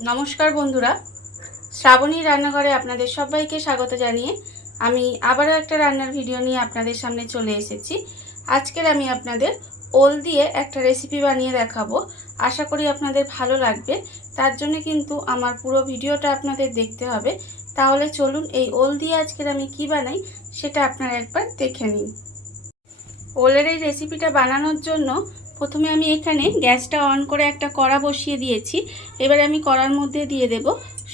নমস্কার বন্ধুরা, শ্রাবণী রান্নাঘরে আপনাদের সবাইকে স্বাগত জানিয়ে আমি আবারও একটা রান্নার ভিডিও নিয়ে আপনাদের সামনে চলে এসেছি। আজকের আমি আপনাদের ওল দিয়ে একটা রেসিপি বানিয়ে দেখাবো। আশা করি আপনাদের ভালো লাগবে। তার জন্য কিন্তু আমার পুরো ভিডিওটা আপনাদের দেখতে হবে। তাহলে চলুন এই ওল দিয়ে আজকের আমি কি বানাই সেটা আপনারা একবার দেখে নিন। ওলের এই রেসিপিটা বানানোর জন্য প্রথমে আমি এখানে গ্যাসটা অন করে একটা কড়া বসিয়ে দিয়েছি। এবার আমি কড়ার মধ্যে দিয়ে দেব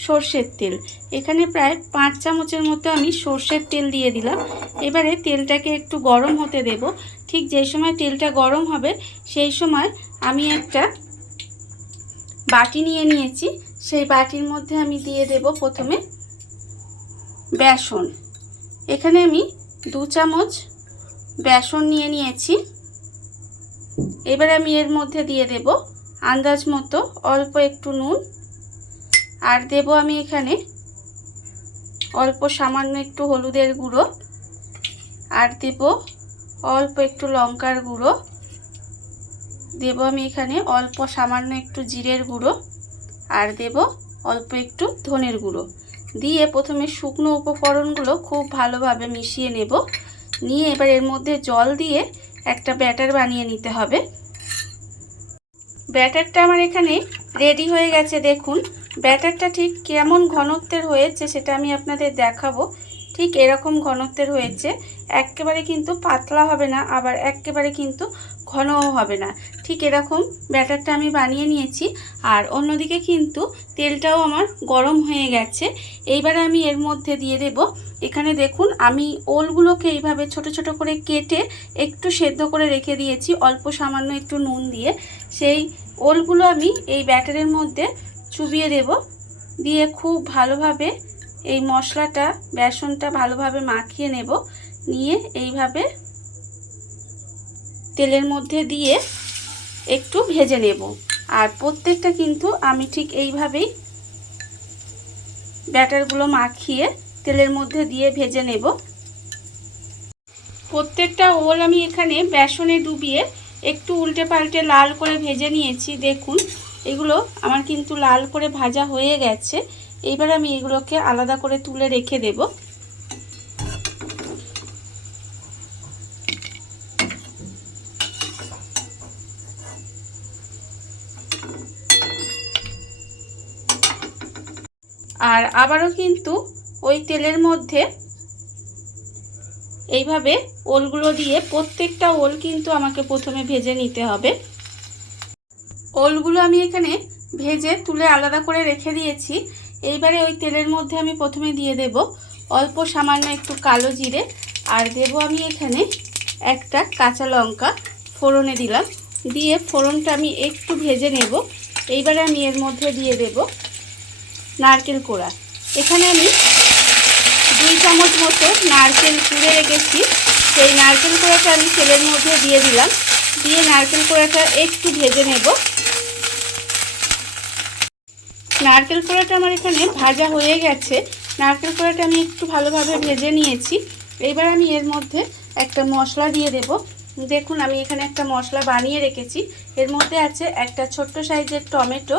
সর্ষের তেল। এখানে প্রায় 5 চামচের মতো আমি সর্ষের তেল দিয়ে দিলাম। এবারে তেলটাকে একটু গরম হতে দেব। ঠিক যেই সময় তেলটা গরম হবে সেই সময় আমি একটা বাটি নিয়ে নিয়েছি। সেই বাটির মধ্যে আমি দিয়ে দেব প্রথমে বেসন। এখানে আমি 2 চামচ বেসন নিয়ে নিয়েছি। এবার আমি এর মধ্যে দিয়ে দেব আন্দাজ মতো অল্প একটু নুন, আর দেব আমি এখানে অল্প সামান্য একটু হলুদের গুঁড়ো, আর দেব অল্প একটু লঙ্কার গুঁড়ো, দেব আমি এখানে অল্প সামান্য একটু জিরের গুঁড়ো, আর দেব অল্প একটু ধনের গুঁড়ো। দিয়ে প্রথমে শুকনো উপকরণগুলো খুব ভালোভাবে মিশিয়ে নেব। নিয়ে এবার এর মধ্যে জল দিয়ে একটা ব্যাটার বানিয়ে নিতে হবে। ব্যাটারটা আমার এখানে রেডি হয়ে গেছে। দেখুন ব্যাটারটা ঠিক কেমন ঘনত্বের হয়েছে সেটা আমি আপনাদের দেখাবো। ঠিক এরকম ঘনত্বের হয়েছে। একেবারে কিন্তু পাতলা হবে না, আবার একেবারে কিন্তু ঘনও হবে না। ঠিক এরকম ব্যাটারটা আমি বানিয়ে নিয়েছি। আর অন্যদিকে কিন্তু তেলটাও আমার গরম হয়ে গেছে। এইবারে আমি এর মধ্যে দিয়ে দেব, এখানে দেখুন আমি ওলগুলোকে এইভাবে ছোট ছোট করে কেটে একটু সেদ্ধ করে রেখে দিয়েছি অল্প সামান্য একটু নুন দিয়ে। সেই ওলগুলো আমি এই ব্যাটারের মধ্যে চুবিয়ে দেব। দিয়ে খুব ভালোভাবে এই মশলাটা বেসনটা ভালোভাবে মাখিয়ে নেব। নিয়ে এইভাবে তেলের মধ্যে দিয়ে একটু ভেজে নেব। আর প্রত্যেকটা কিন্তু আমি ঠিক এইভাবেই ব্যাটারগুলো মাখিয়ে তেলের মধ্যে দিয়ে ভেজে নেব। প্রত্যেকটা ওল আমি এখানে বেসনে ডুবিয়ে একটু উল্টে পাল্টে লাল করে ভেজে নিয়েছি। দেখুন এগুলো আমার কিন্তু লাল করে ভাজা হয়ে গেছে। এইবার আমি এগুলোকে আলাদা করে তুলে রেখে দেব। আর আবারও কিন্তু ওই তেলের মধ্যে এইভাবে ওলগুলো দিয়ে প্রত্যেকটা ওল কিন্তু আমাকে প্রথমে ভেজে নিতে হবে। ওলগুলো আমি এখানে ভেজে তুলে আলাদা করে রেখে দিয়েছি। এইবারে ওই তেলের মধ্যে আমি প্রথমে দিয়ে দেব অল্প সামান্য একটু কালো জিরে, আর দেব আমি এখানে একটা কাঁচা লঙ্কা ফোড়নে দিলাম। দিয়ে ফোড়নটা আমি একটু ভেজে নেব। এইবারে আমি এর মধ্যে দিয়ে দেব নারকেল কোড়া। এখানে আমি 2 চামচ মতো নারকেল কুড়ে রেখেছি। সেই নারকেল কোড়াটা আমি তেলের মধ্যে দিয়ে দিলাম। দিয়ে নারকেল কোড়াটা একটু ভেজে নেব। নারকেল কোড়াটা আমার এখানে ভাজা হয়ে গেছে। নারকেল কোড়াটা আমি একটু ভালোভাবে ভেজে নিয়েছি। এবার আমি এর মধ্যে একটা মশলা দিয়ে দেব। দেখুন আমি এখানে একটা মশলা বানিয়ে রেখেছি। এর মধ্যে আছে একটা ছোট্ট সাইজের টমেটো,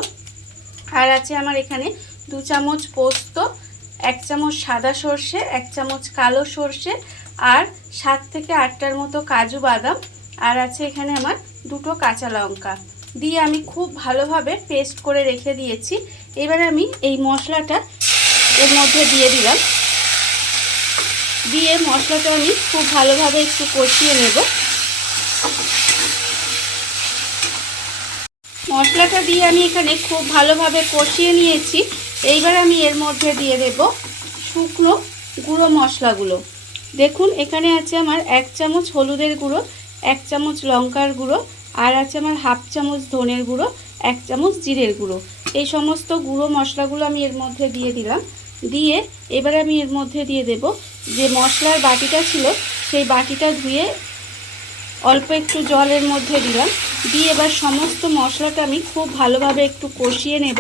আর আছে আমার এখানে 2 চামচ পোস্ত, 1 চামচ সাদা সর্ষে, 1 চামচ কালো সর্ষে, আর 7 থেকে 8টার মতো কাজু বাদাম, আর আছে এখানে আমার 2টো কাঁচা লঙ্কা। দিয়ে আমি খুব ভালোভাবে পেস্ট করে রেখে দিয়েছি। এবারে আমি এই মশলাটা এর মধ্যে দিয়ে দিলাম। দিয়ে মশলাটা আমি খুব ভালোভাবে একটু কষিয়ে নেব। মশলাটা দিয়ে আমি এখানে খুব ভালোভাবে কষিয়ে নিয়েছি। এইবার আমি এর মধ্যে দিয়ে দেব শুকনো গুঁড়ো মশলাগুলো। দেখুন এখানে আছে আমার 1 চামচ হলুদের গুঁড়ো, 1 চামচ লঙ্কার গুঁড়ো, আর আছে আমার হাফ চামচ ধনের গুঁড়ো, 1 চামচ জিরের গুঁড়ো। এই সমস্ত গুঁড়ো মশলাগুলো আমি এর মধ্যে দিয়ে দিলাম। দিয়ে এবার আমি এর মধ্যে দিয়ে দেব যে মশলার বাটিটা ছিল সেই বাটিটা ধুয়ে অল্প একটু জলের মধ্যে দিলাম। দিয়ে এবার সমস্ত মশলাটা আমি খুব ভালোভাবে একটু কষিয়ে নেব।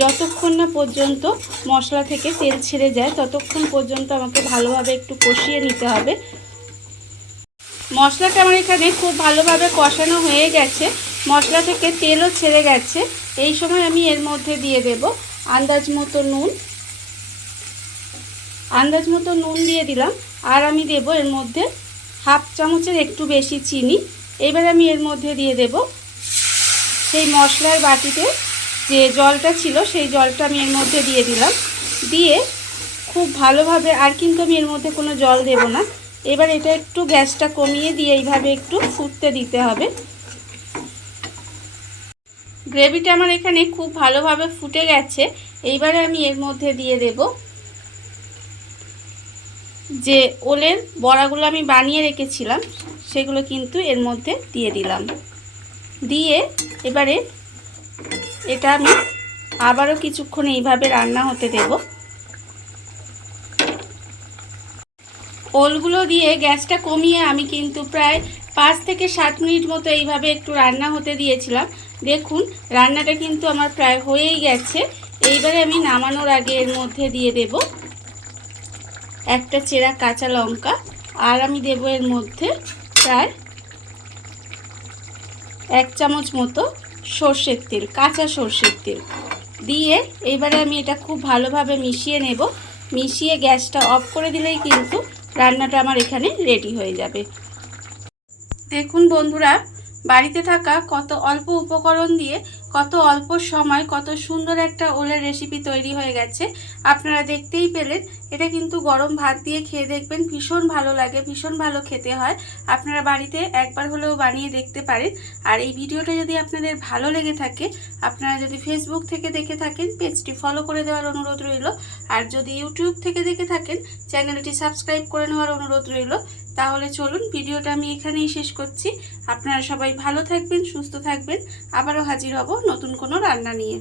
যতক্ষণ না পর্যন্ত মশলা থেকে তেল ছেড়ে যায় ততক্ষণ পর্যন্ত আমাকে ভালোভাবে একটু কষিয়ে নিতে হবে। মশলাটা আমার এখানে খুব ভালোভাবে কষানো হয়ে গেছে। মশলা থেকে তেলও ছেড়ে গেছে। এই সময় আমি এর মধ্যে দিয়ে দেব আন্দাজ মতো নুন দিয়ে দিলাম। আর আমি দেব এর মধ্যে হাফ চামচের একটু বেশি চিনি। এবার আমি এর মধ্যে দিয়ে দেব সেই মশলার বাটিতে যে জলটা ছিল সেই জলটা আমি এর মধ্যে দিয়ে দিলাম। দিয়ে খুব ভালোভাবে, আর কিন্তু আমি এর মধ্যে কোনো জল দেব না, এবার এটা একটু গ্যাসটা কমিয়ে দিয়ে এইভাবে একটু ফুটতে দিতে হবে। গ্রেভিটা আমার এখানে খুব ভালোভাবে ফুটে গেছে। এইবারে আমি এর মধ্যে দিয়ে দেব যে ওলের বড়াগুলো আমি বানিয়ে রেখেছিলাম সেগুলো কিন্তু এর মধ্যে দিয়ে দিলাম। দিয়ে এবারে এটা আমি আবারও কিছুক্ষণ এইভাবে রান্না হতে দেব। ওলগুলো দিয়ে গ্যাসটা কমিয়ে আমি কিন্তু প্রায় 5 থেকে 7 মিনিট মতো এইভাবে একটু রান্না হতে দিয়েছিলাম। দেখুন রান্নাটা কিন্তু আমার প্রায় হয়েই গেছে। এইবারে আমি নামানোর আগে এর মধ্যে দিয়ে দেব একটা চেরা কাঁচা লঙ্কা, আর আমি দেব এর মধ্যে প্রায় 1 চামচ মতো সর্ষের তেল, কাঁচা সর্ষের তেল দিয়ে এবারে আমি এটা খুব ভালোভাবে মিশিয়ে নেব। মিশিয়ে গ্যাসটা অফ করে দিলেই কিন্তু রান্নাটা আমার এখানে রেডি হয়ে যাবে। দেখুন বন্ধুরা, বাড়িতে থাকা কত অল্প উপকরণ দিয়ে কত অল্প সময় কত সুন্দর একটা ওলের রেসিপি তৈরি হয়ে গেছে। আপনারা দেখতেই পেলেন। এটা কিন্তু গরম ভাত দিয়ে খেয়ে দেখবেন, ভীষণ ভালো লাগে, ভীষণ ভালো খেতে হয়। আপনারা বাড়িতে একবার হলেও বানিয়ে দেখতে পারেন। আর এই ভিডিওটা যদি আপনাদের ভালো লেগে থাকে, আপনারা যদি ফেসবুক থেকে দেখে থাকেন পেজটি ফলো করে দেওয়ার অনুরোধ রইল। আর যদি ইউটিউব থেকে দেখে থাকেন চ্যানেলটি সাবস্ক্রাইব করে নেওয়ার অনুরোধ রইল। তাহলে চলুন ভিডিওটা আমি এখানেই শেষ করছি। আপনারা সবাই ভালো থাকবেন, সুস্থ থাকবেন। আবারও হাজির হব নতুন কোনো রান্না নিয়ে।